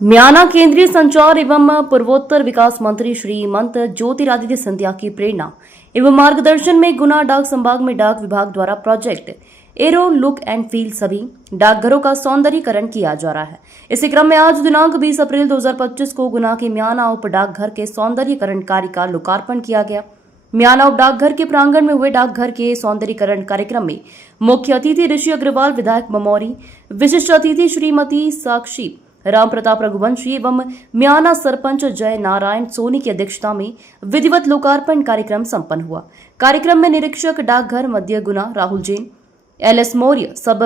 म्याना केंद्रीय संचार एवं पूर्वोत्तर विकास मंत्री श्रीमंत ज्योतिरादित्य सिंधिया की प्रेरणा एवं मार्गदर्शन में गुना डाक संभाग में डाक विभाग द्वारा project arrow look and feel सभी डाकघरों का सौंदर्यीकरण किया जा रहा है। इसी क्रम में आज दिनांक 20 अप्रैल 2025 को गुना के म्याना उप डाकघर के सौंदर्यीकरण कार्य का लोकार्पण किया गया। म्याना उप डाकघर के प्रांगण में हुए डाकघर के सौंदर्यीकरण कार्यक्रम में मुख्य अतिथि ऋषि अग्रवाल, विधायक ममौरी, विशिष्ट अतिथि श्रीमती साक्षी राम प्रताप रघुवंशी एवं म्याना सरपंच जय नारायण सोनी की अध्यक्षता में विधिवत लोकार्पण कार्यक्रम संपन्न हुआ। कार्यक्रम में निरीक्षक डाकघर मध्य गुना राहुल जैन, एलएस मौर्य, सब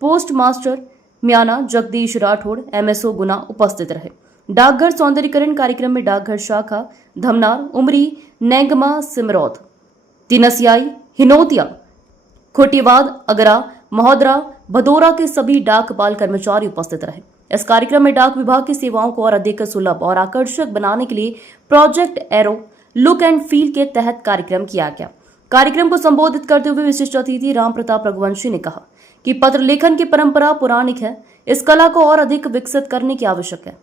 पोस्ट मास्टर म्याना जगदीश राठौड़, एमएसओ गुना उपस्थित रहे। डाकघर सौंदर्यीकरण कार्यक्रम में डाकघर शाखा धमनार, उमरी, नेंगमा, सिमरौद, तिनसियाई, हिनोतिया, खोटीवाद, अगरा, महोदरा, भदौरा के सभी डाकपाल कर्मचारी उपस्थित रहे। इस कार्यक्रम में डाक विभाग की सेवाओं को और अधिक सुलभ और आकर्षक बनाने के लिए project arrow look and feel के तहत कार्यक्रम किया गया। कार्यक्रम को संबोधित करते हुए विशिष्ट अतिथि राम प्रताप रघुवंशी ने कहा कि पत्र लेखन की परंपरा पौराणिक है, इस कला को और अधिक विकसित करने की आवश्यक है।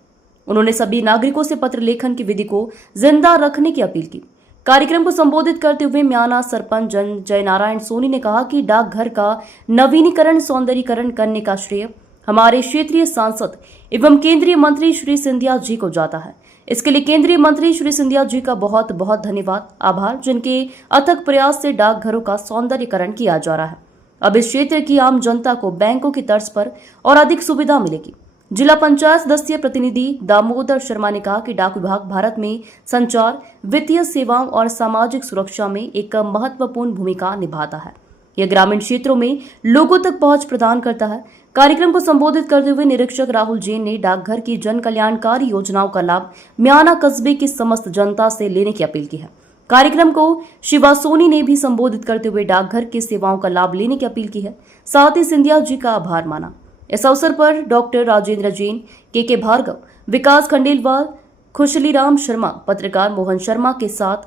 उन्होंने सभी नागरिकों से पत्र लेखन की विधि को जिंदा रखने की अपील की। कार्यक्रम को संबोधित करते हुए म्याना सरपंच जय नारायण सोनी ने कहा कि डाकघर का नवीनीकरण, सौंदर्यीकरण करने का श्रेय हमारे क्षेत्रीय सांसद एवं केंद्रीय मंत्री श्री सिंधिया जी को जाता है। इसके लिए केंद्रीय मंत्री श्री सिंधिया जी का बहुत बहुत धन्यवाद, आभार, जिनके अथक प्रयास से डाकघरों का सौंदर्यीकरण किया जा रहा है। अब इस क्षेत्र की आम जनता को बैंकों की तर्ज पर और अधिक सुविधा मिलेगी। जिला पंचायत सदस्य प्रतिनिधि दामोदर शर्मा ने कहा कि डाक विभाग भारत में संचार, वित्तीय सेवाओं और सामाजिक सुरक्षा में एक महत्वपूर्ण भूमिका निभाता है। यह ग्रामीण क्षेत्रों में लोगों तक पहुंच प्रदान करता है। कार्यक्रम को संबोधित करते हुए निरीक्षक राहुल जैन ने डाकघर की जन कल्याणकारी योजनाओं का लाभ म्याना कस्बे की समस्त जनता से लेने की अपील की है। कार्यक्रम को शिवा सोनी ने भी संबोधित करते हुए डाकघर की सेवाओं का लाभ लेने की अपील की है। साथ ही सिंधिया जी का आभार माना। इस अवसर पर डॉक्टर राजेंद्र जैन, के भार्गव, विकास खंडेलवाल, खुशलीराम शर्मा, पत्रकार मोहन शर्मा के साथ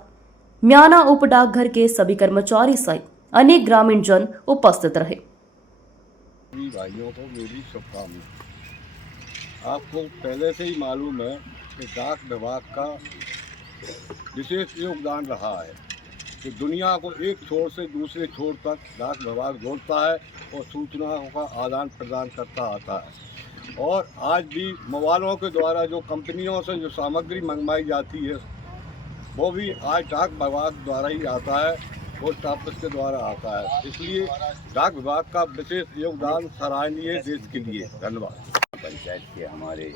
म्याना उप डाकघर के सभी कर्मचारी सहित अनेक ग्रामीण जन उपस्थित रहे। भाइयों को मेरी शुभकामनाएं। आपको पहले से ही मालूम है कि डाक विभाग का विशेष योगदान रहा है कि दुनिया को एक छोर से दूसरे छोर तक डाक विभाग जोड़ता है और सूचनाओं का आदान प्रदान करता आता है। और आज भी मोबाइलों के द्वारा जो कंपनियों से जो सामग्री मंगवाई जाती है वो भी आज डाक विभाग द्वारा ही आता है, पोस्ट ऑफिस के द्वारा आता है। इसलिए डाक विभाग का विशेष योगदान सराहनीय है देश के लिए। धन्यवाद। पंचायत के हमारे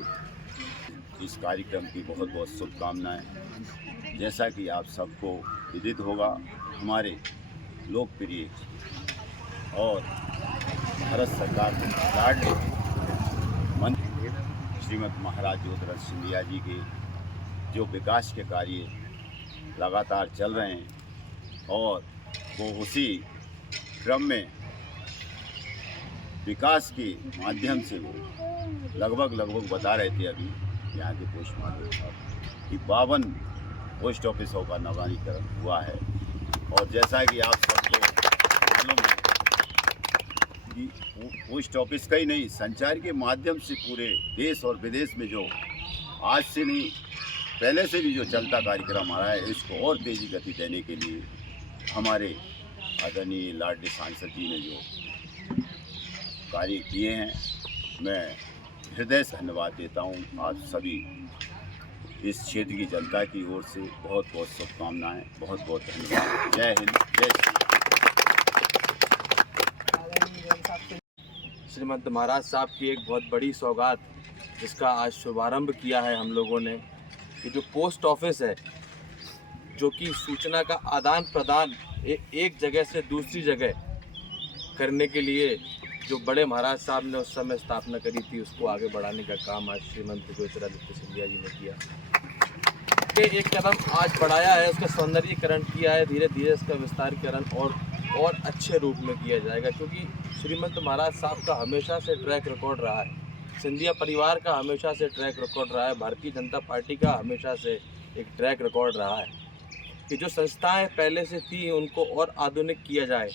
इस कार्यक्रम की बहुत बहुत शुभकामनाएं। जैसा कि आप सबको विदित होगा, हमारे लोकप्रिय और भारत सरकार के लाडले मंत्री श्रीमती महाराज ज्योतिरादित्य सिंधिया जी के जो विकास के कार्य लगातार चल रहे हैं और वो उसी क्रम में विकास के माध्यम से वो लगभग बता रहे थे अभी यहाँ के पोस्ट मास्टर साहब कि 52 पोस्ट ऑफिसों का नवीनीकरण हुआ है। और जैसा कि आप सबको मालूम है कि पोस्ट ऑफिस का ही नहीं, संचार के माध्यम से पूरे देश और विदेश में जो आज से नहीं पहले से भी जो चलता कार्यक्रम आ रहा है, इसको और तेज़ी गति देने के लिए हमारे आदरणीय लाडले सांसद जी ने जो कार्य किए हैं, मैं हृदय से धन्यवाद देता हूं। आप सभी इस क्षेत्र की जनता की ओर से बहुत बहुत शुभकामनाएं, बहुत बहुत धन्यवाद। जय हिंद, जय श्री। श्रीमंत महाराज साहब की एक बहुत बड़ी सौगात जिसका आज शुभारंभ किया है हम लोगों ने, कि जो पोस्ट ऑफिस है जो कि सूचना का आदान प्रदान एक जगह से दूसरी जगह करने के लिए जो बड़े महाराज साहब ने उस समय स्थापना करी थी, उसको आगे बढ़ाने का काम आज श्रीमंत ज्योतिरादित्य सिंधिया जी ने किया। एक कदम आज बढ़ाया है, उसका सौंदर्यीकरण किया है, धीरे धीरे इसका विस्तारीकरण और अच्छे रूप में किया जाएगा, क्योंकि श्रीमंत महाराज साहब का हमेशा से ट्रैक रिकॉर्ड रहा है, सिंधिया परिवार का हमेशा से ट्रैक रिकॉर्ड रहा है, भारतीय जनता पार्टी का हमेशा से एक ट्रैक रिकॉर्ड रहा है कि जो संस्थाएं पहले से थी उनको और आधुनिक किया जाए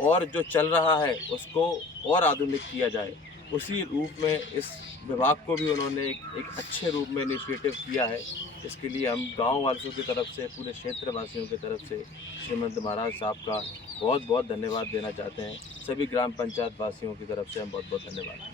और जो चल रहा है उसको और आधुनिक किया जाए। उसी रूप में इस विभाग को भी उन्होंने एक अच्छे रूप में इनिशिएटिव किया है। इसके लिए हम गांव वासियों की तरफ से, पूरे क्षेत्रवासियों की तरफ से श्रीमंत महाराज साहब का बहुत बहुत धन्यवाद देना चाहते हैं। सभी ग्राम पंचायत वासियों की तरफ से हम बहुत बहुत धन्यवाद।